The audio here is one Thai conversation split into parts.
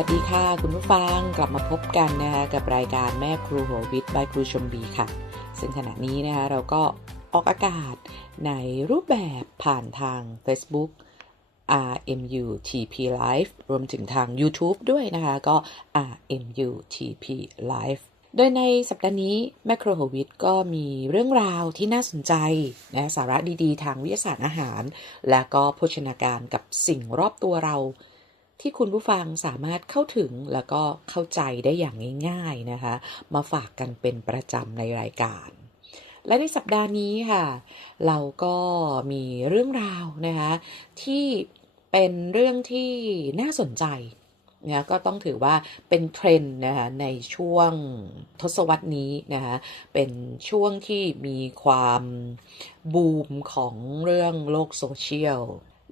วัสดีค่ะ คุณผู้ฟังกลับมาพบกันนะคะกับรายการแม่ครูหัววิทย์บายครูชมบีค่ะ ซึ่งขณะนี้นะคะเราก็ออกอากาศในรูปแบบผ่านทาง Facebook RMU TP Live รวมถึงทาง YouTube ด้วยนะคะ ก็ RMU TP Live โดยในสัปดาห์นี้แมคโครโฮวิทก็มีเรื่องราวที่น่าสนใจนะสาระดีๆ ทางวิทยาศาสตร์อาหาร และก็โภชนาการกับสิ่งรอบตัวเรา ที่คุณผู้ฟังสามารถเข้าถึงแล้วก็เข้าใจได้อย่างง่าย ๆนะคะ มาฝากกันเป็นประจำในรายการและในสัปดาห์นี้ค่ะ เราก็มีเรื่องราวนะคะที่เป็นเรื่องที่น่าสนใจนะก็ต้องถือว่าเป็นเทรนด์นะคะในช่วงทศวรรษนี้นะคะเป็นช่วงที่มีความบูมของเรื่องโลกโซเชียล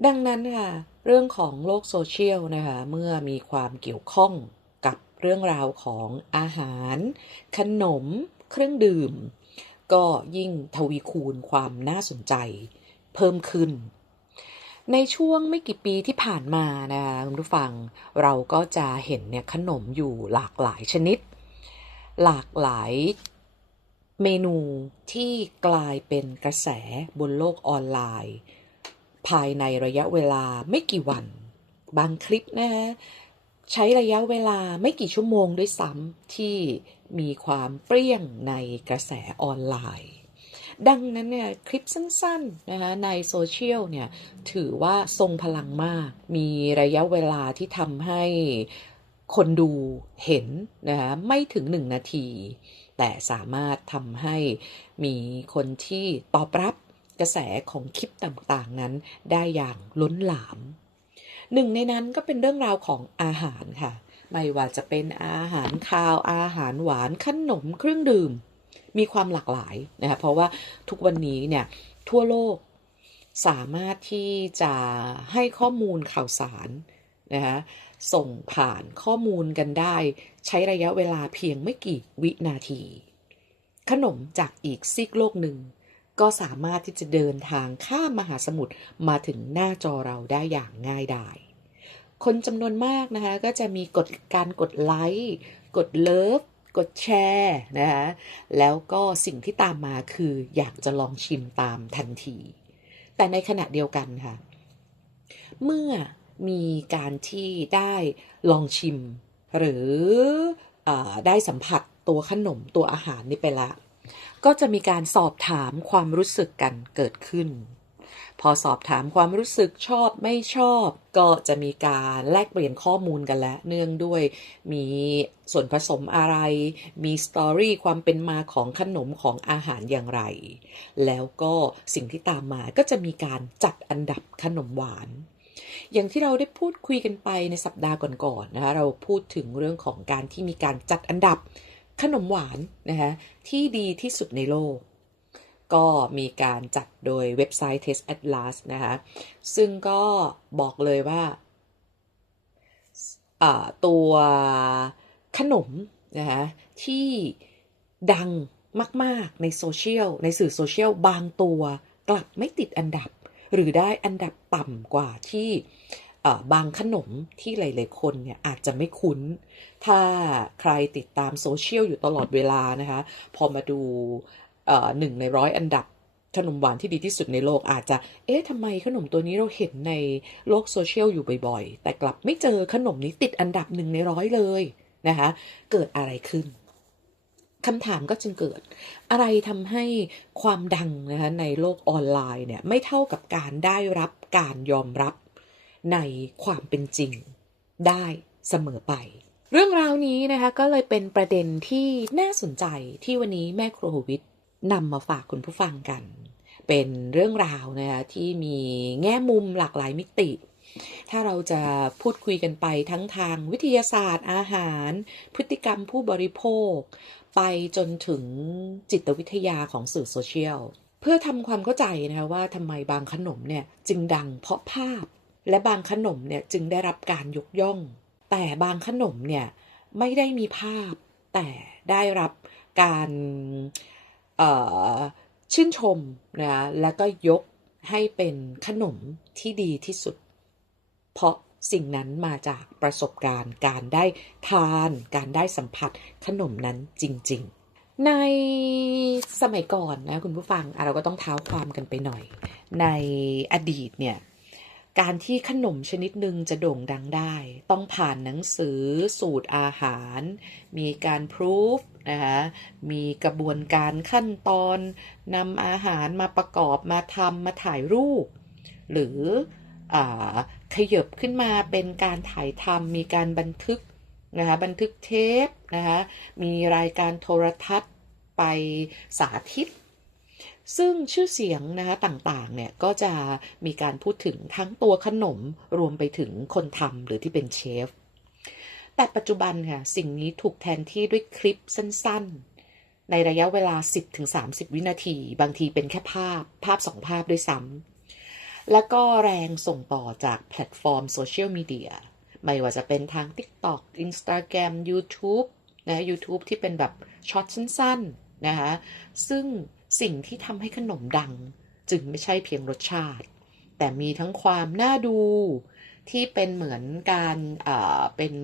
ดังนั้นค่ะ เรื่องของโลกโซเชียลนะคะเมื่อมีความเกี่ยวข้องกับเรื่องราวของอาหาร ขนม เครื่องดื่ม ก็ยิ่งทวีคูณความน่าสนใจเพิ่มขึ้น ในช่วงไม่กี่ปีที่ผ่านมานะคะคุณผู้ฟังเราก็จะเห็นเนี่ยขนมอยู่หลากหลายชนิด หลากหลายเมนูที่กลายเป็นกระแสบนโลกออนไลน์ ภายในระยะเวลาไม่กี่วัน บางคลิปนะฮะใช้ระยะเวลาไม่กี่ชั่วโมงด้วยซ้ำที่มีความเปรี้ยงในกระแสออนไลน์ ดังนั้นเนี่ยคลิปสั้นๆนะคะในโซเชียลเนี่ยถือว่าทรงพลังมาก มีระยะเวลาที่ทำให้คนดูเห็นนะคะไม่ถึงหนึ่งนาที แต่สามารถทำให้มีคนที่ตอบรับ กระแสของคลิปต่างๆนั้นได้อย่างล้นหลาม หนึ่งในนั้นก็เป็นเรื่องราวของอาหารค่ะ ไม่ว่าจะเป็นอาหารคาว อาหารหวาน ขนม เครื่องดื่ม มีความหลากหลายนะคะเพราะว่าทุกวันนี้เนี่ยทั่วโลกสามารถที่จะให้ข้อมูลข่าวสารนะคะส่งผ่านข้อมูลกันได้ ใช้ระยะเวลาเพียงไม่กี่วินาที ขนมจากอีกซีกโลกหนึ่ง ก็สามารถที่จะเดินทางข้ามมหาสมุทรมาถึงหน้าจอเราได้อย่างง่ายดาย คนจำนวนมากนะคะ ก็จะมีกดการกดไลค์ กดเลิฟ กดแชร์นะคะแล้วก็สิ่งที่ตามมาคืออยากจะลองชิมตามทันที แต่ในขณะเดียวกันค่ะ เมื่อมีการที่ได้ลองชิม หรืออได้สัมผัสตัวขนมตัวอาหารนี่ไปละ ก็จะมีการสอบถามความรู้สึกกันเกิดขึ้น พอสอบถามความรู้สึกชอบไม่ชอบ ก็จะมีการแลกเปลี่ยนข้อมูลกันแล้วเนื่องด้วยมีส่วนผสมอะไร มีสตอรี่ความเป็นมาของขนมของอาหารอย่างไร แล้วก็สิ่งที่ตามมาก็จะมีการจัดอันดับขนมหวานอย่างที่เราได้พูดคุยกันไปในสัปดาห์ก่อนๆนะคะเราพูดถึงเรื่องของการที่มีการจัดอันดับ ขนมหวานนะคะที่ดีที่สุดในโลก ก็มีการจัดโดยเว็บไซต์ Taste Atlas นะคะซึ่งก็บอกเลยว่าตัวขนมนะคะที่ดังมาก ๆ ในโซเชียล ในสื่อโซเชียลบางตัวกลับไม่ติดอันดับ หรือได้อันดับต่ำกว่าที่ บางขนมที่หลาย ๆ คนเนี่ยอาจจะไม่คุ้น ถ้าใครติดตามโซเชียลอยู่ตลอดเวลานะคะ พอมาดูหนึ่งในร้อยอันดับขนมหวานที่ดีที่สุดในโลกอาจจะ เอ๊ะทำไมขนมตัวนี้เราเห็นในโลกโซเชียลอยู่บ่อยๆ แต่กลับไม่เจอขนมนี้ติดอันดับหนึ่งในร้อยเลยนะคะ เกิดอะไรขึ้นคำถามก็จึงเกิด อะไรทำให้ความดังนะคะในโลกออนไลน์เนี่ยไม่เท่ากับการได้รับการยอมรับ ในความเป็นจริงได้เสมอไป เรื่องราวนี้นะคะก็เลยเป็นประเด็นที่น่าสนใจที่วันนี้แม่ครูวิทย์นำมาฝากคุณผู้ฟังกัน เป็นเรื่องราวนะคะที่มีแง่มุมหลากหลายมิติ ถ้าเราจะพูดคุยกันไปทั้งทางวิทยาศาสตร์ อาหาร พฤติกรรมผู้บริโภค ไปจนถึงจิตวิทยาของสื่อโซเชียลเพื่อทำความเข้าใจนะคะว่าทำไมบางขนมเนี่ยจึงดังเพราะภาพ และบางขนมเนี่ยจึงได้รับการยกย่อง แต่บางขนมเนี่ยไม่ได้มีภาพแต่ได้รับการชื่นชมนะแล้วก็ยกให้เป็นขนมที่ดีที่สุด เพราะสิ่งนั้นมาจากประสบการณ์การได้ทานการได้สัมผัสขนมนั้นจริง ๆ ในสมัยก่อนนะคุณผู้ฟังเราก็ต้องเท้าความกันไปหน่อย ในอดีตเนี่ย การที่ขนมชนิดหนึ่งจะโด่งดังได้ ต้องผ่านหนังสือสูตรอาหาร มีการพรูฟนะคะมีกระบวนการขั้นตอนนำอาหารมาประกอบมาทำมาถ่ายรูป หรืออขยบขึ้นมาเป็นการถ่ายทำมีการบันทึกนะคะบันทึกเทปนะคะมีรายการโทรทัศน์ไปสาธิต ซึ่งชื่อเสียงนะคะต่างๆเนี่ยก็จะมีการพูดถึงทั้งตัวขนมรวมไปถึงคนทำหรือที่เป็นเชฟ แต่ปัจจุบันค่ะสิ่งนี้ถูกแทนที่ด้วยคลิปสั้นๆ ในระยะเวลา 10-30 วินาที บางทีเป็นแค่ภาพภาพสองภาพด้วยซ้ำแล้วก็แรงส่งต่อจากแพลตฟอร์มโซเชียลมีเดียไม่ว่าจะเป็นทาง TikTok Instagram YouTube นะ YouTube ที่เป็นแบบช็อตสั้นๆนะคะซึ่ง สิ่งที่ทำให้ขนมดัง จึงไม่ใช่เพียงรสชาติ แต่มีทั้งความน่าดูที่เป็นเหมือนการเป็น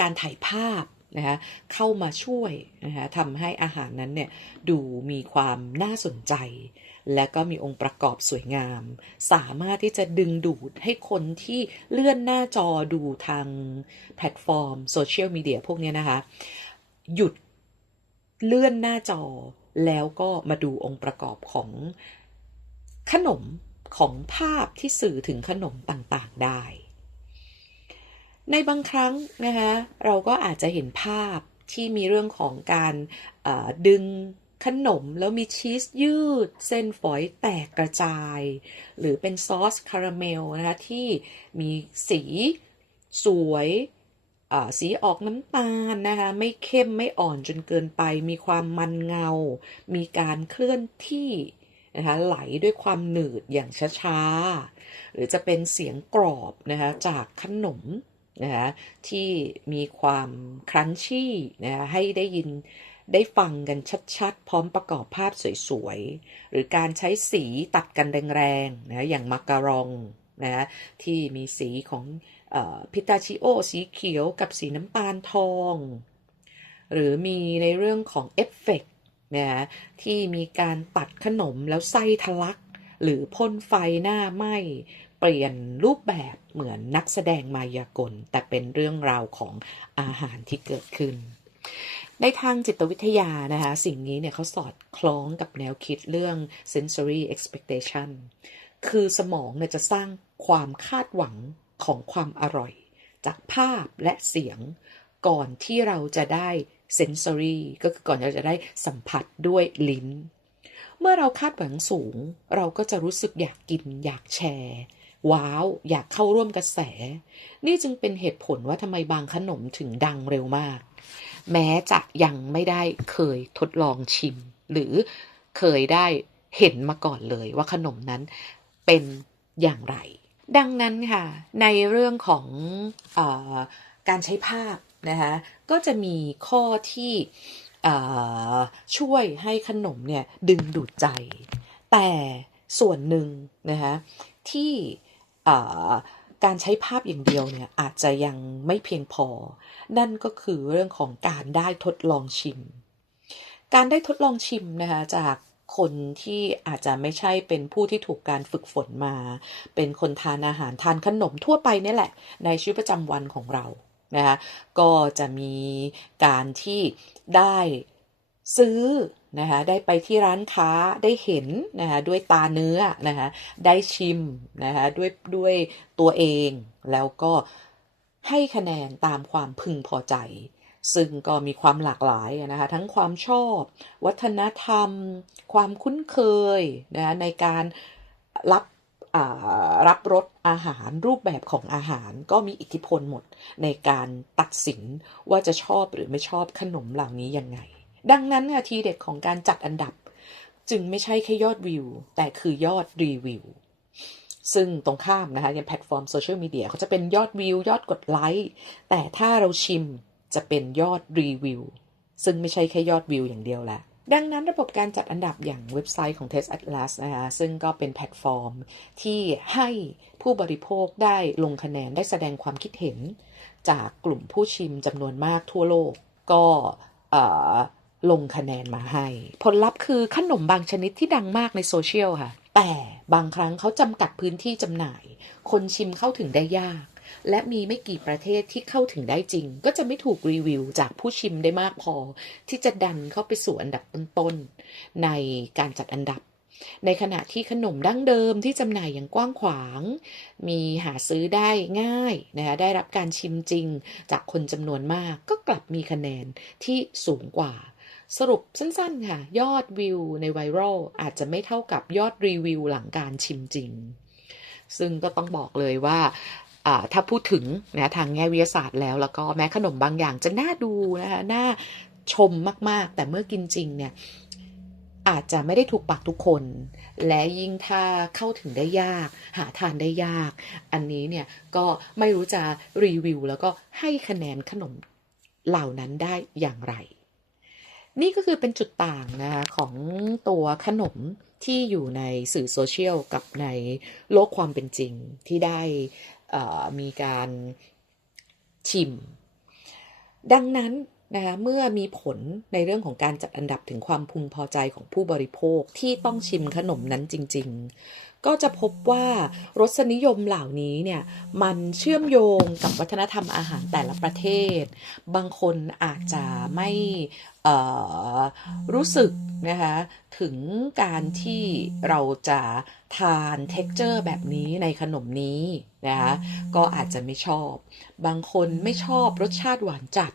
การถ่ายภาพนะคะเข้ามาช่วยนะคะทำให้อาหารนั้นเนี่ยดูมีความน่าสนใจ และก็มีองค์ประกอบสวยงาม สามารถที่จะดึงดูดให้คนที่เลื่อนหน้าจอดูทางแพลตฟอร์มโซเชียลมีเดียพวกนี้นะคะ หยุดเลื่อนหน้าจอ แล้วก็มาดูองค์ประกอบของขนมของภาพที่สื่อถึงขนมต่างๆได้ ในบางครั้งนะคะเราก็อาจจะเห็นภาพที่มีเรื่องของการดึงขนมแล้วมีชีสยืด เส้นฝอยแตกกระจาย หรือเป็นซอสคาราเมลนะคะที่มีสีสวย สีออกน้ำตาลนะคะ ไม่เข้มไม่อ่อนจนเกินไป มีความมันเงา มีการเคลื่อนที่นะคะไหลด้วยความหนืดอย่างช้าๆ หรือจะเป็นเสียงกรอบนะคะจากขนมนะคะที่มีความครันชี่นะคะให้ได้ยินได้ฟังกันชัดๆ พร้อมประกอบภาพสวยๆ หรือการใช้สีตัดกันแรงๆนะอย่างมักการอง นะที่มีสีของพิตาชิโอ สีเขียวกับสีน้ำตาลทอง หรือมีในเรื่องของเอฟเฟกต์นะที่มีการตัดขนมแล้วไส้ทะลัก หรือพ่นไฟหน้าไหมเปลี่ยนรูปแบบเหมือนนักแสดงมายากล แต่เป็นเรื่องราวของอาหารที่เกิดขึ้น ในทางจิตวิทยานะคะ สิ่งนี้เนี่ยเขาสอดคล้องกับแนวคิดเรื่อง sensory expectation คือสมองเนี่ยจะสร้างความคาดหวังของความอร่อย จากภาพและเสียง ก่อนที่เราจะได้ sensory ก็คือก่อนเราจะได้สัมผัสด้วยลิ้น เมื่อเราคาดหวังสูง เราก็จะรู้สึกอยากกินอยากแชร์ว้าวอยากเข้าร่วมกระแส นี่จึงเป็นเหตุผลว่าทำไมบางขนมถึงดังเร็วมาก แม้จะยังไม่ได้เคยทดลองชิม หรือเคยได้เห็นมาก่อนเลยว่าขนมนั้น เป็นอย่างไร ดังนั้นค่ะ ในเรื่องของออการใช้ภาพนะคะก็จะมีข้อที่ช่วยให้ขนมเนี่ยดึงดูดใจ แต่ส่วนหนึ่งนะคะที่การใช้ภาพอย่างเดียวเนี่ยอาจจะยังไม่เพียงพอ นั่นก็คือเรื่องของการได้ทดลองชิม การได้ทดลองชิมนะคะจาก คนที่อาจจะไม่ใช่เป็นผู้ที่ถูกการฝึกฝนมา เป็นคนทานอาหารทานขนมทั่วไปนี่แหละ ในชีวิตประจำวันของเรานะคะก็จะมีการที่ได้ซื้อนะคะได้ไปที่ร้านค้าได้เห็นนะคะด้วยตาเนื้อนะคะได้ชิมนะคะด้วยด้วยตัวเอง แล้วก็ให้คะแนนตามความพึงพอใจ ซึ่งก็มีความหลากหลายนะคะทั้งความชอบ วัฒนธรรม ความคุ้นเคยนะในการรับรับรสอาหารรูปแบบของอาหารก็มีอิทธิพลหมดในการตัดสินว่าจะชอบหรือไม่ชอบขนมเหล่านี้ยังไง ดังนั้นทีเด็ดของการจัดอันดับ จึงไม่ใช่แค่ยอดวิว แต่คือยอดรีวิว ซึ่งตรงข้ามนะคะในแพลตฟอร์มโซเชียลมีเดียเขาจะเป็นยอดวิวยอดกดไลค์แต่ถ้าเราชิม จะเป็นยอดรีวิว ซึ่งไม่ใช่แค่ยอดวิวอย่างเดียวแหละดังนั้นระบบการจัดอันดับอย่างเว็บไซต์ของ Test Atlas นะคะซึ่งก็เป็นแพลตฟอร์ม ที่ให้ผู้บริโภคได้ลงคะแนนได้แสดงความคิดเห็น จากกลุ่มผู้ชิมจำนวนมากทั่วโลก ก็ลงคะแนนมาให้ ผลลัพธ์คือขนมบางชนิดที่ดังมากในโซเชียลค่ะ แต่บางครั้งเขาจำกัดพื้นที่จำหน่าย คนชิมเข้าถึงได้ยาก และมีไม่กี่ประเทศที่เข้าถึงได้จริง ก็จะไม่ถูกรีวิวจากผู้ชิมได้มากพอ ที่จะดันเข้าไปสู่อันดับต้นๆในการจัดอันดับ ในขณะที่ขนมดั้งเดิมที่จำหน่ายอย่างกว้างขวาง มีหาซื้อได้ง่ายนะคะได้รับการชิมจริงจากคนจำนวนมาก ก็กลับมีคะแนนที่สูงกว่าสรุปสั้นๆ ค่ะ ยอดวิวในไวรัลอาจจะไม่เท่ากับยอดรีวิวหลังการชิมจริง ซึ่งก็ต้องบอกเลยว่าอ่า ถ้าพูดถึงนะทางแง่วิทยาศาสตร์แล้ว แล้วก็แม้ขนมบางอย่างจะน่าดูนะคะน่าชมมากๆ แต่เมื่อกินจริงเนี่ยอาจจะไม่ได้ถูกปากทุกคน และยิ่งถ้าเข้าถึงได้ยาก หาทานได้ยาก อันนี้เนี่ยก็ไม่รู้จะรีวิว แล้วก็ให้คะแนนขนมเหล่านั้นได้อย่างไร นี่ก็คือเป็นจุดต่างนะคะของตัวขนมที่อยู่ในสื่อโซเชียลกับในโลกความเป็นจริงที่ได้ มีการชิม ดังนั้นนะคะเมื่อมีผลในเรื่องของการจัดอันดับถึงความพึงพอใจของผู้บริโภคที่ต้องชิมขนมนั้นจริง ก็จะพบว่ารสนิยมเหล่านี้เนี่ยมันเชื่อมโยงกับวัฒนธรรมอาหารแต่ละประเทศ บางคนอาจจะไม่รู้สึกนะคะถึงการที่เราจะทานเท็กเจอร์แบบนี้ในขนมนี้นะคะก็อาจจะไม่ชอบ บางคนไม่ชอบรสชาติหวานจัด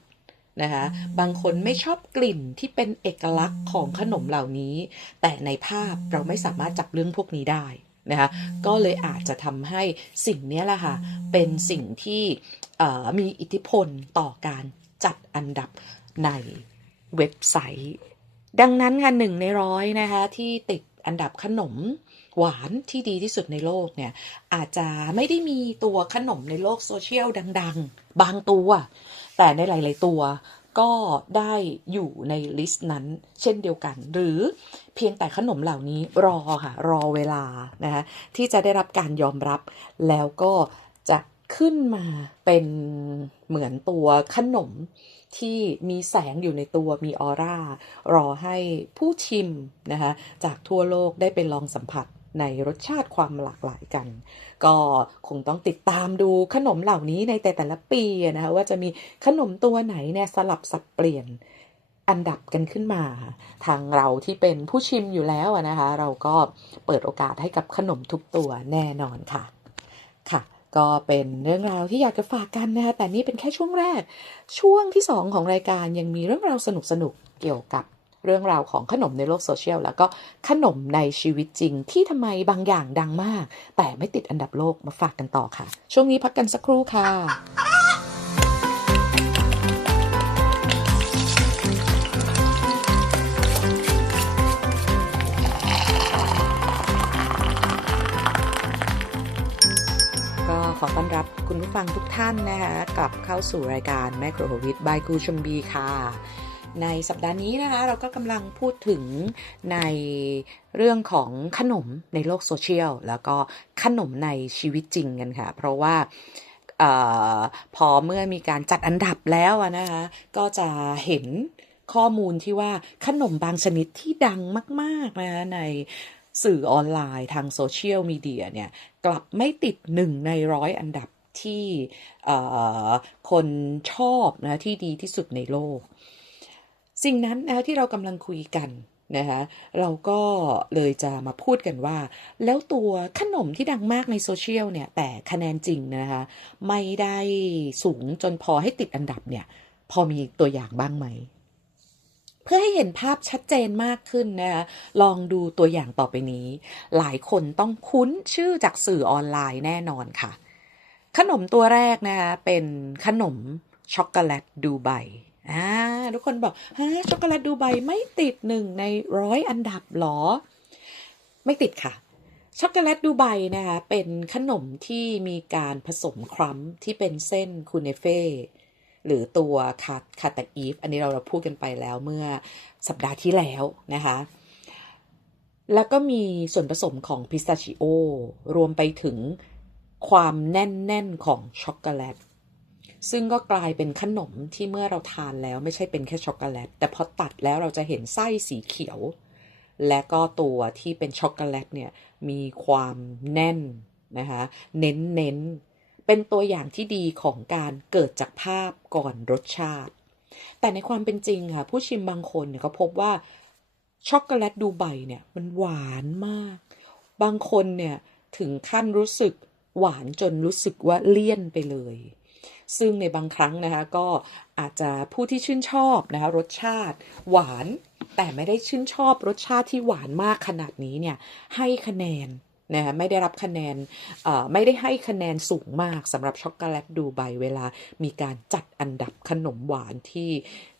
นะคะบางคนไม่ชอบกลิ่นที่เป็นเอกลักษณ์ของขนมเหล่านี้ แต่ในภาพเราไม่สามารถจับเรื่องพวกนี้ได้ นะคะก็เลยอาจจะทำให้สิ่งนี้แหละค่ะเป็นสิ่งที่มีอิทธิพลต่อการจัดอันดับในเว็บไซต์ ดังนั้นค่ะหนึ่งในร้อยนะคะที่ติดอันดับขนมหวานที่ดีที่สุดในโลกเนี่ยอาจจะไม่ได้มีตัวขนมในโลกโซเชียลดัง ๆ บางตัว แต่ในหลาย ๆ ตัว ก็ได้อยู่ในลิสต์นั้นเช่นเดียวกัน หรือเพียงแต่ขนมเหล่านี้รอค่ะ รอเวลานะคะที่จะได้รับการยอมรับ แล้วก็จะขึ้นมาเป็นเหมือนตัวขนมที่มีแสงอยู่ในตัวมีออร่า รอให้ผู้ชิมนะคะจากทั่วโลกได้ไปลองสัมผัส ในรสชาติความหลากหลายกัน ก็คงต้องติดตามดูขนมเหล่านี้ในแต่แต่ละปีนะคะว่าจะมีขนมตัวไหนเนี่ยสลับสับเปลี่ยนอันดับกันขึ้นมา ทางเราที่เป็นผู้ชิมอยู่แล้วนะคะ เราก็เปิดโอกาสให้กับขนมทุกตัวแน่นอนค่ะค่ะ ก็เป็นเรื่องราวที่อยากจะฝากกันนะคะแต่นี่เป็นแค่ช่วงแรก ช่วงที่ 2 ของรายการยังมีเรื่องราวสนุกๆเกี่ยวกับ เรื่องราวของขนมในโลกโซเชียลแล้วก็ขนมในชีวิตจริง ที่ทำไมบางอย่างดังมาก แต่ไม่ติดอันดับโลกมาฝากกันต่อค่ะ ช่วงนี้พักกันสักครู่ค่ะก็ขอต้อนรับคุณผู้ฟังทุกท่านนะคะกลับเข้าสู่รายการแม c โ o ร w วิ t บายกูชมบีค่ะ ในสัปดาห์นี้นะคะเราก็กำลังพูดถึงในเรื่องของขนมในโลกโซเชียลแล้วก็ขนมในชีวิตจริงกันค่ะ เพราะว่าออพอเมื่อมีการจัดอันดับแล้วนะคะก็จะเห็นข้อมูลที่ว่าขนมบางชนิดที่ดังมากๆนะคะในสื่อออนไลน์ทางโซเชียลมีเดียเนี่ยกลับไม่ติดหนึ่งในร้อยอันดับที่คนชอบนะที่ดีที่สุดในโลก สิ่งนั้นนะที่เรากำลังคุยกันนะคะเราก็เลยจะมาพูดกันว่า แล้วตัวขนมที่ดังมากในโซเชียลเนี่ยแต่คะแนนจริงนะคะไม่ได้สูงจนพอให้ติดอันดับเนี่ยพอมีตัวอย่างบ้างไหม เพื่อให้เห็นภาพชัดเจนมากขึ้นนะคะลองดูตัวอย่างต่อไปนี้ หลายคนต้องคุ้นชื่อจากสื่อออนไลน์แน่นอนค่ะ ขนมตัวแรกนะคะเป็นขนมช็อกโกแลตดูไบ อ่าทุกคนบอกฮะช็อกโกแลตดูไบไม่ติดหนึ่งในร้อยอันดับหรอ ไม่ติดค่ะ ช็อกโกแลตดูไบนะคะเป็นขนมที่มีการผสมครัมที่เป็นเส้นคูเนเฟ่หรือตัวคาคาตาอีฟ อันนี้เราเราพูดกันไปแล้วเมื่อสัปดาห์ที่แล้วนะคะ แล้วก็มีส่วนผสมของพิสตาชิโอ รวมไปถึงความแน่น ๆ ของช็อกโกแลต ซึ่งก็กลายเป็นขนมที่เมื่อเราทานแล้วไม่ใช่เป็นแค่ช็อกโกแลต แต่พอตัดแล้วเราจะเห็นไส้สีเขียว และก็ตัวที่เป็นช็อกโกแลตเนี่ยมีความแน่นนะคะเน้นเน้นเป็นตัวอย่างที่ดีของการเกิดจากภาพก่อนรสชาติ แต่ในความเป็นจริงค่ะ ผู้ชิมบางคนเนี่ยก็พบว่าช็อกโกแลตดูไบเนี่ยมันหวานมาก บางคนเนี่ยถึงขั้นรู้สึกหวานจนรู้สึกว่าเลี่ยนไปเลย ซึ่งในบางครั้งนะคะก็อาจจะผู้ที่ชื่นชอบนะคะรสชาติหวาน แต่ไม่ได้ชื่นชอบรสชาติที่หวานมากขนาดนี้เนี่ยให้คะแนนนะคะไม่ได้รับคะแนนไม่ได้ให้คะแนนสูงมากสำหรับช็อกโกแลตดูไบเวลามีการจัดอันดับขนมหวานที่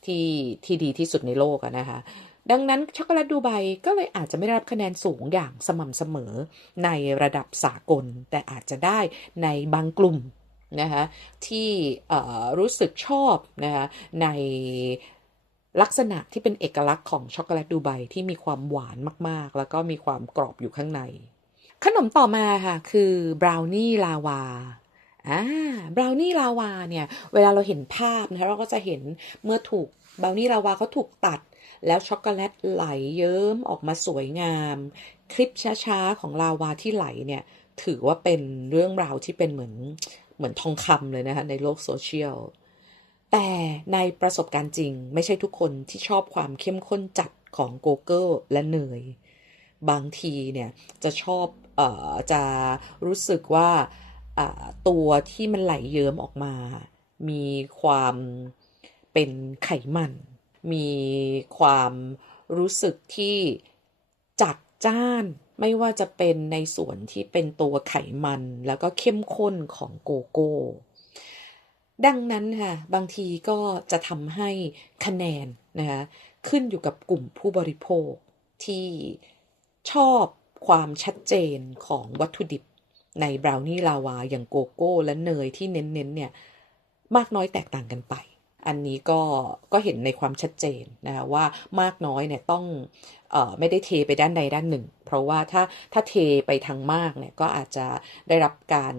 ที่ที่ดีที่สุดในโลกนะคะดังนั้นช็อกโกแลตดูไบก็เลยอาจจะไม่ได้รับคะแนนสูงอย่างสม่ำเสมอในระดับสากล แต่อาจจะได้ในบางกลุ่ม นะคะที่รู้สึกชอบนะคะในลักษณะที่เป็นเอกลักษณ์ของช็อกโกแลตดูไบที่มีความหวานมากๆ แล้วก็มีความกรอบอยู่ข้างใน ขนมต่อมาค่ะ คือบราวนี่ลาวาอ่าบราวนี่ลาวาเนี่ย เวลาเราเห็นภาพนะคะเราก็จะเห็นเมื่อถูกบราวนี่ลาวาเขาถูกตัด แล้วช็อกโกแลตไหลเยิ้มออกมาสวยงาม คลิปช้าๆของลาวาที่ไหลเนี่ย ถือว่าเป็นเรื่องราวที่เป็นเหมือน เหมือนทองคำเลยนะคะในโลกโซเชียล แต่ในประสบการณ์จริงไม่ใช่ทุกคนที่ชอบความเข้มข้นจัดของโกโก้และเนย บางทีเนี่ยจะชอบออจะรู้สึกว่าตัวที่มันไหลเยิ้มออกมา มีความเป็นไขมัน มีความรู้สึกที่จัดจ้าน ไม่ว่าจะเป็นในส่วนที่เป็นตัวไขมันแล้วก็เข้มข้นของโกโก้ ดังนั้นค่ะ บางทีก็จะทำให้คะแนนนะคะขึ้นอยู่กับกลุ่มผู้บริโภคที่ชอบความชัดเจนของวัตถุดิบในบราวนี่ลาวาอย่างโกโก้และเนยที่เน้นๆเนี่ย มากน้อยแตกต่างกันไป อันนี้ก็ก็เห็นในความชัดเจนนะคะว่ามากน้อยเนี่ยต้องออไม่ได้เทไปด้านใดด้านหนึ่ง เพราะว่าถ้าถ้าเทไปทางมากเนี่ยก็อาจจะได้รับการ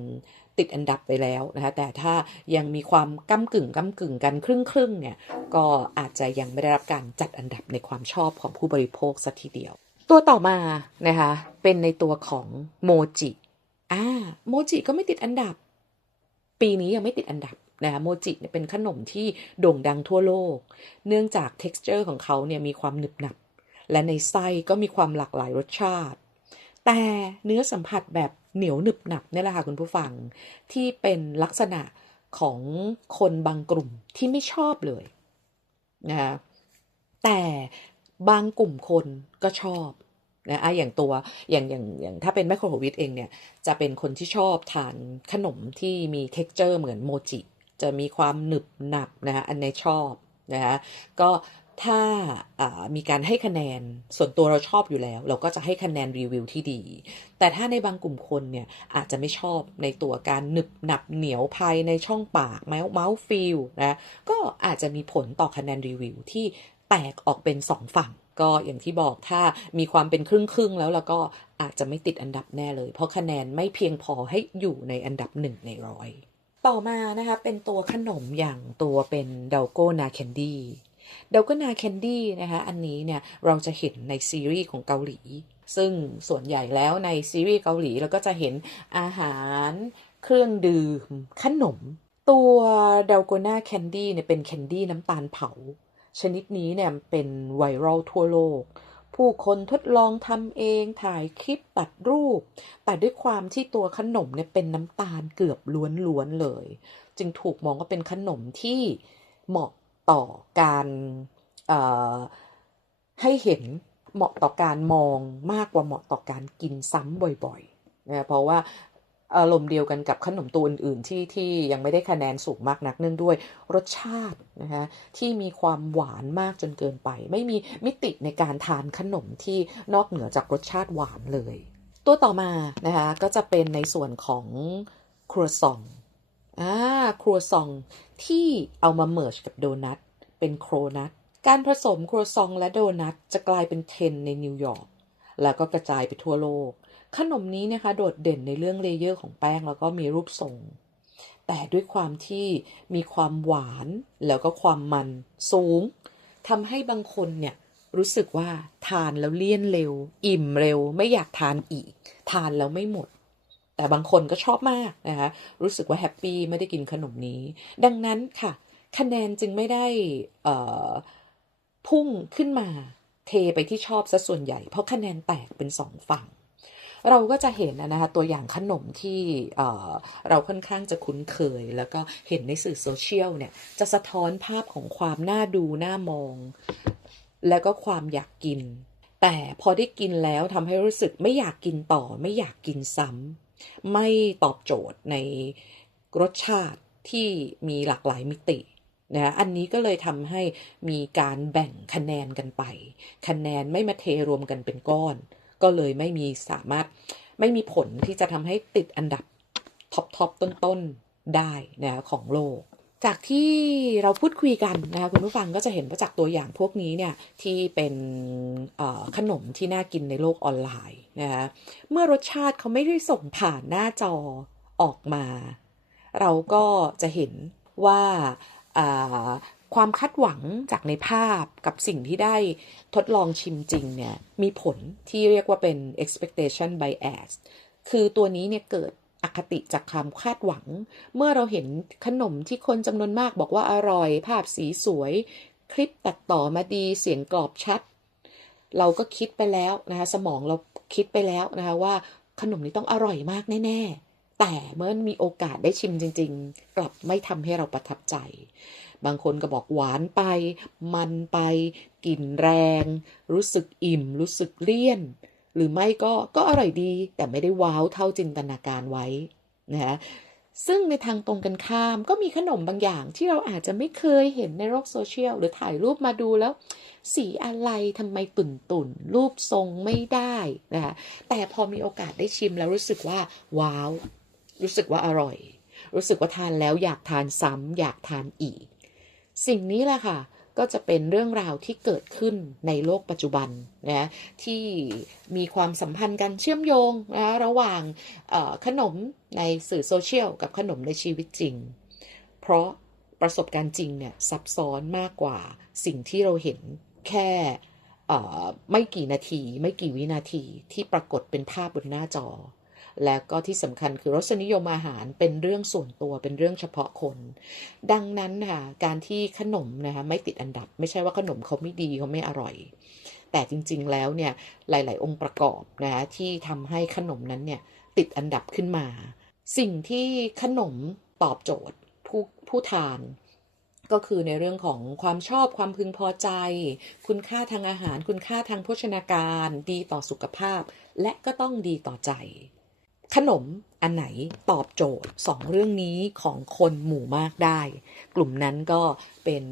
ติดอันดับไปแล้วนะคะแต่ถ้ายังมีความก้ากึ่งก้ากึ่งกันครึ่งครึ่งเนี่ยก็อาจจะยังไม่ได้รับการจัดอันดับในความชอบของผู้บริโภคสักทีเดียว ตัวต่อมานะคะเป็นในตัวของโมจิอ่าโมจิก็ไม่ติดอันดับ ปีนี้ยังไม่ติดอันดับ นะคะโมจิเป็นขนมที่โด่งดังทั่วโลก เนื่องจาก t e x t อร์ของเขาเนี่ยมีความหนึบหนับ และในไส้ก็มีความหลากหลายรสชาติ แต่เนื้อสัมผัสแบบเหนียวหนึบหนับนี่แหละค่ะคุณผู้ฟัง ที่เป็นลักษณะของคนบางกลุ่มที่ไม่ชอบเลยนะคะแต่บางกลุ่มคนก็ชอบนะอะอย่างตัวอย่างอย่างอย่างถ้าเป็นแมคโครวิทเองเนี่ย จะเป็นคนที่ชอบทานขนมที่มีเท็กเจอร์เหมือนโมจิ จะมีความหนึบหนับนะคะอันนี้ชอบนะคะก็ถ้ามีการให้คะแนนส่วนตัวเราชอบอยู่แล้ว เราก็จะให้คะแนนรีวิวที่ดี แต่ถ้าในบางกลุ่มคนเนี่ยอาจจะไม่ชอบในตัวการหนึบหนับเหนียวภายในช่องปากเมาส์ฟิลนะก็อาจจะมีผลต่อคะแนนรีวิวที่แตกออกเป็นสองฝั่ง ก็อย่างที่บอกถ้ามีความเป็นครึ่งครึ่งแล้วแล้วก็อาจจะไม่ติดอันดับแน่เลย เพราะคะแนนไม่เพียงพอให้อยู่ในอันดับหนึ่งในร้อย ต่อมานะคะเป็นตัวขนมอย่างตัวเป็นเดาโกนาแคนดี้เดลโกนาแคนดี้นะคะอันนี้เนี่ยเราจะเห็นในซีรีส์ของเกาหลี ซึ่งส่วนใหญ่แล้วในซีรีส์เกาหลีเราก็จะเห็นอาหารเครื่องดื่มขนม ตัวเดลโกนาแคนดี้เนี่ยเป็นแคนดี้น้ำตาลเผา ชนิดนี้เนี่ยเป็นไวรัลทั่วโลก ผู้คนทดลองทำเองถ่ายคลิปตัดรูป แต่ด้วยความที่ตัวขนมเนี่ยเป็นน้ำตาลเกือบล้วนๆเลย จึงถูกมองว่าเป็นขนมที่เหมาะต่อการให้เห็นเหมาะต่อการมองมากกว่าเหมาะต่อการกินซ้ำบ่อยๆนะเพราะว่า อารมณ์เดียวกันกับขนมตัวอื่น ๆ ที่ที่ยังไม่ได้คะแนนสูงมากนักเนื่องด้วยรสชาตินะคะที่มีความหวานมากจนเกินไป ไม่มีมิติในการทานขนมที่นอกเหนือจากรสชาติหวานเลย ตัวต่อมานะคะก็จะเป็นในส่วนของครัวซองอ่าครัวซองที่เอามาเมิร์ชกับโดนัทเป็นโครนัทการผสมครัวซองและโดนัทจะกลายเป็นเทรนในนิวยอร์กแล้วก็กระจายไปทั่วโลก ขนมนี้นะคะโดดเด่นในเรื่องเลเยอร์ของแป้งแล้วก็มีรูปทรง แต่ด้วยความที่มีความหวานแล้วก็ความมันสูงทำให้บางคนเนี่ยรู้สึกว่าทานแล้วเลี่ยนเร็ว อิ่มเร็ว ไม่อยากทานอีก ทานแล้วไม่หมด แต่บางคนก็ชอบมากนะคะรู้สึกว่าแฮปปี้ไม่ได้กินขนมนี้ ดังนั้นค่ะ คะแนนจึงไม่ได้พุ่งขึ้นมาเทไปที่ชอบซะส่วนใหญ่ เพราะคะแนนแตกเป็นสองฝั่ง เราก็จะเห็นนะคะตัวอย่างขนมที่เอ่อเราค่อนข้างจะคุ้นเคย แล้วก็เห็นในสื่อโซเชียลเนี่ยจะสะท้อนภาพของความน่าดูน่ามอง แล้วก็ความอยากกิน แต่พอได้กินแล้วทำให้รู้สึกไม่อยากกินต่อ ไม่อยากกินซ้ำไม่ตอบโจทย์ในรสชาติที่มีหลากหลายมิตินะอันนี้ก็เลยทำให้มีการแบ่งคะแนนกันไป คะแนนไม่มาเทรวมกันเป็นก้อน ก็เลยไม่มีสามารถไม่มีผลที่จะทำให้ติดอันดับท็อปทอปต้นๆได้นะของโลก จากที่เราพูดคุยกันนะคะคุณผู้ฟังก็จะเห็นว่าจากตัวอย่างพวกนี้เนี่ยที่เป็นขนมที่น่ากินในโลกออนไลน์นะคะเมื่อรสชาติเขาไม่ได้ส่งผ่านหน้าจอออกมา เราก็จะเห็นว่า ความคาดหวังจากในภาพกับสิ่งที่ได้ทดลองชิมจริงเนี่ยมีผลที่เรียกว่าเป็น expectation bias คือตัวนี้เนี่ยเกิดอคติจากความคาดหวัง เมื่อเราเห็นขนมที่คนจำนวนมากบอกว่าอร่อย ภาพสีสวย คลิปตัดต่อมาดีเสียงกรอบชัด เราก็คิดไปแล้วนะคะสมองเราคิดไปแล้วนะคะว่าขนมนี้ต้องอร่อยมากแน่ๆ แต่เมื่อมีโอกาสได้ชิมจริง ๆ กลับไม่ทำให้เราประทับใจ บางคนก็บอกหวานไป มันไปกลิ่นแรง รู้สึกอิ่ม รู้สึกเลี่ยน หรือไม่ก็ก็อร่อยดี แต่ไม่ได้ว้าวเท่าจินตนาการไว้นะคะซึ่งในทางตรงกันข้ามก็มีขนมบางอย่างที่เราอาจจะไม่เคยเห็นในโลกโซเชียลหรือถ่ายรูปมาดูแล้ว สีอะไรทำไมตุ่นตุ่นรูปทรงไม่ได้นะคะแต่พอมีโอกาสได้ชิมแล้วรู้สึกว่า ว้าว รู้สึกว่าอร่อย รู้สึกว่าทานแล้วอยากทานซ้ำอยากทานอีก สิ่งนี้แหละค่ะก็จะเป็นเรื่องราวที่เกิดขึ้นในโลกปัจจุบันนะที่มีความสัมพันธ์กันเชื่อมโยงนะระหว่างขนมในสื่อโซเชียลกับขนมในชีวิตจริง เพราะประสบการณ์จริงเนี่ยซับซ้อนมากกว่าสิ่งที่เราเห็นแค่ไม่กี่นาที ไม่กี่วินาทีที่ปรากฏเป็นภาพบนหน้าจอ และก็ที่สำคัญคือรสนิยมอาหารเป็นเรื่องส่วนตัวเป็นเรื่องเฉพาะคน ดังนั้นค่ะการที่ขนมนะคะไม่ติดอันดับ ไม่ใช่ว่าขนมเขาไม่ดีเขาไม่อร่อย แต่จริงๆแล้วเนี่ยหลาย ๆ องค์ประกอบนะคะที่ทำให้ขนมนั้นเนี่ยติดอันดับขึ้นมา สิ่งที่ขนมตอบโจทย์ผู้ผู้ทานก็คือในเรื่องของความชอบความพึงพอใจ คุณค่าทางอาหาร คุณค่าทางโภชนาการ ดีต่อสุขภาพ และก็ต้องดีต่อใจ ขนมอันไหนตอบโจทย์สองเรื่องนี้ของคนหมู่มากได้ กลุ่มนั้นก็เป็น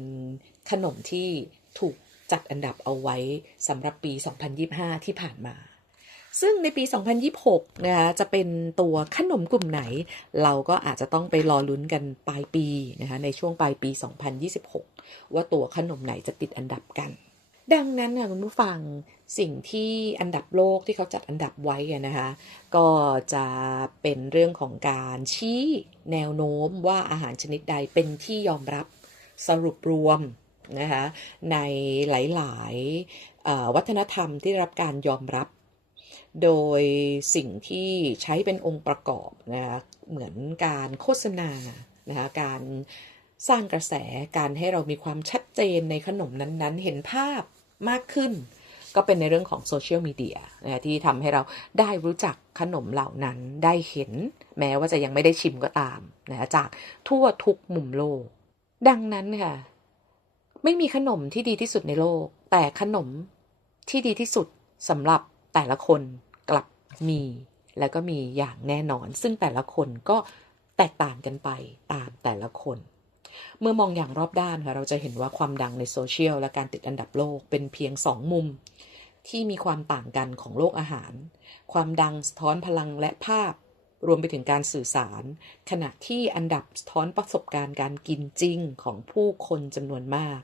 ขนมที่ถูกจัดอันดับเอาไว้สำหรับปี 2025 ที่ผ่านมา ซึ่งในปี 2026 นะคะจะเป็นตัวขนมกลุ่มไหน เราก็อาจจะต้องไปรอลุ้นกันปลายปีนะคะในช่วงปลายปี 2026 ว่าตัวขนมไหนจะติดอันดับกัน ดังนั้นนะคุณผู้ฟัง สิ่งที่อันดับโลกที่เขาจัดอันดับไว้นะคะ ก็จะเป็นเรื่องของการชี้แนวโน้มว่าอาหารชนิดใดเป็นที่ยอมรับสรุปรวมนะคะในหลายๆวัฒนธรรมที่รับการยอมรับ โดยสิ่งที่ใช้เป็นองค์ประกอบนะคะเหมือนการโฆษณานะคะการสร้างกระแสการให้เรามีความชัดเจนในขนมนั้นๆ เห็นภาพมากขึ้น ก็เป็นในเรื่องของโซเชียลมีเดียนะที่ทำให้เราได้รู้จักขนมเหล่านั้นได้เห็น แม้ว่าจะยังไม่ได้ชิมก็ตามนะจากทั่วทุกมุมโลก ดังนั้นค่ะ ไม่มีขนมที่ดีที่สุดในโลก แต่ขนมที่ดีที่สุดสำหรับแต่ละคนกลับมี แล้วก็มีอย่างแน่นอน ซึ่งแต่ละคนก็แตกต่างกันไปตามแต่ละคน เมื่อมองอย่างรอบด้านค่ะเราจะเห็นว่าความดังในโซเชียลและการติดอันดับโลกเป็นเพียงสองมุม ที่มีความต่างกันของโลกอาหาร ความดังสะท้อนพลังและภาพ รวมไปถึงการสื่อสาร ขณะที่อันดับสะท้อนประสบการณ์การกินจริงของผู้คนจำนวนมาก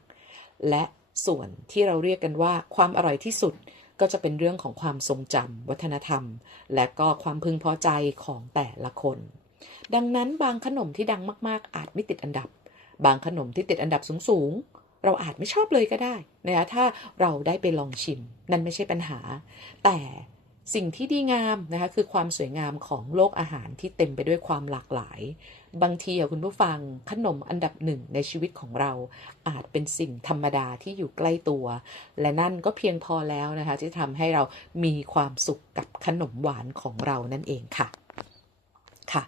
และส่วนที่เราเรียกกันว่าความอร่อยที่สุดก็จะเป็นเรื่องของความทรงจำวัฒนธรรม และก็ความพึงพอใจของแต่ละคน ดังนั้นบางขนมที่ดังมาก ๆ อาจไม่ติดอันดับ บางขนมที่ติดอันดับสูงๆ เราอาจไม่ชอบเลยก็ได้นะคะถ้าเราได้ไปลองชิม นั่นไม่ใช่ปัญหา แต่สิ่งที่ดีงามนะคะคือความสวยงามของโลกอาหารที่เต็มไปด้วยความหลากหลาย บางทีคุณผู้ฟังขนมอันดับหนึ่งในชีวิตของเรา อาจเป็นสิ่งธรรมดาที่อยู่ใกล้ตัว และนั่นก็เพียงพอแล้วนะคะที่ทำให้เรามีความสุขกับขนมหวานของเรานั่นเองค่ะ ค่ะ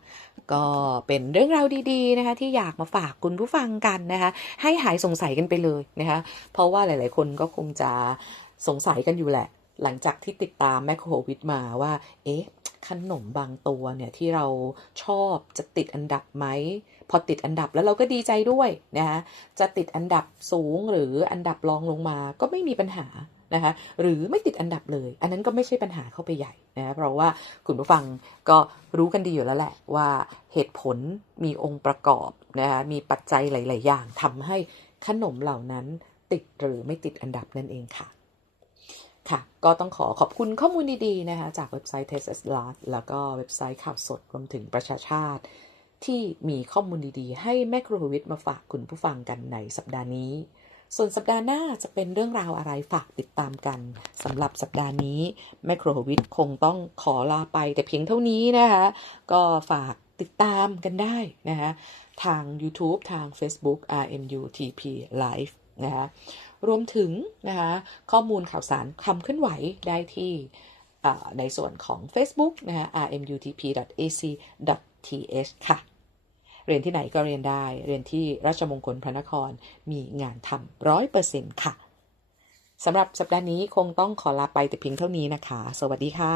ก็เป็นเรื่องราวดีๆนะคะ ที่อยากมาฝากคุณผู้ฟังกันนะคะ ให้หายสงสัยกันไปเลยนะคะ เพราะว่าหลาย ๆ คนก็คงจะสงสัยกันอยู่แหละ หลังจากที่ติดตามแมคโครวิดมาว่า เอ๊ะขนมบางตัวเนี่ยที่เราชอบจะติดอันดับไหม พอติดอันดับแล้วเราก็ดีใจด้วยนะคะจะติดอันดับสูงหรืออันดับรองลงมาก็ไม่มีปัญหา นะคะหรือไม่ติดอันดับเลย อันนั้นก็ไม่ใช่ปัญหาเข้าไปใหญ่นะเพราะว่าคุณผู้ฟังก็รู้กันดีอยู่แล้วแหละว่าเหตุผลมีองค์ประกอบนะคะมีปัจจัยหลาย ๆ อย่างทำให้ขนมเหล่านั้นติดหรือไม่ติดอันดับนั่นเองค่ะค่ะ ก็ต้องขอขอบคุณข้อมูลดี ๆ นะคะ จากเว็บไซต์ Taste as Last แล้วก็เว็บไซต์ข่าวสดรวมถึงประชาชาติ ที่มีข้อมูลดี ๆ ให้แม่ครูวิทย์มาฝากคุณผู้ฟังกันในสัปดาห์นี้ ส่วนสัปดาห์หน้าจะเป็นเรื่องราวอะไรฝากติดตามกันสำหรับสัปดาห์นี้ แม่ครวิทย์คงต้องขอลาไปแต่เพียงเท่านี้นะคะ ก็ฝากติดตามกันได้นะคะทาง YouTube ทาง Facebook RMUTP Live นะคะรวมถึงนะคะข้อมูลข่าวสารคำเคลื่อนไหวได้ที่ในส่วนของ Facebook นะคะ rmutp.ac.th ค่ะ เรียนที่ไหนก็เรียนได้ เรียนที่ราชมงคลพระนครมีงานทำร้อยเปอร์เซ็นต์ค่ะสำหรับสัปดาห์นี้คงต้องขอลาไปแต่เพียงเท่านี้นะคะ สวัสดีค่ะ